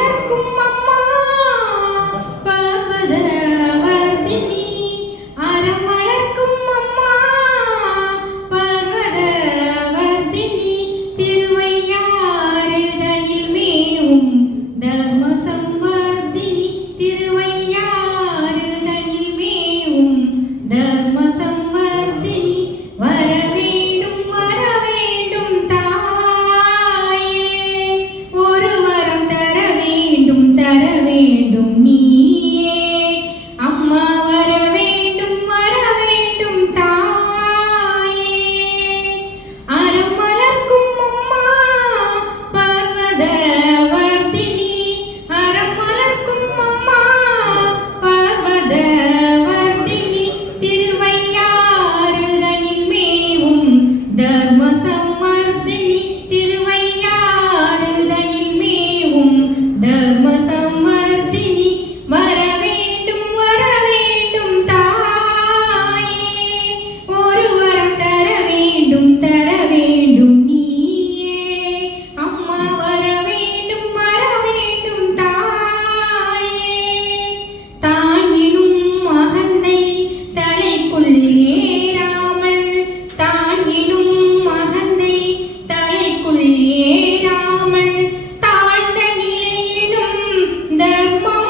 மலர்க்கும் அம்மா பர்வதவர்தினி அறம் மலர்க்கும் அம்மா பர்வதவர்தினி திருவையாறுதனில் மேவும் தர்ம சம்வர்தினி திருவையாறுதனில் மேவும் தர்ம சம்வர்தினி வரவேண்டும் வரவேண்டும் தாயே ஒரு வரம் தர வேண்டும் நீயே அம்மா வரவேண்டும் தாயே அறம் மலர்க்கும் அம்மா பர்வதவர்தினி அறம் மலர்க்கும் அம்மா பர்வதவர்தினி திருவையாறுதனில் மேவும் தர்ம சம்வர்தினி திருவையாறுதனில் மேவும் தர்ம சம்வர்தினி வரவேண்டும் தாயே ஒரு வரம் தர வேண்டும் நீயே அம்மா வரவேண்டும் தாயே தானினும் அகந்தை தலைக்குள் ஏறாமல் தானினும் அகந்தை தலைக்குள் ஏறாமல் தாழ்ந்த நிலையிலும் தர்மம்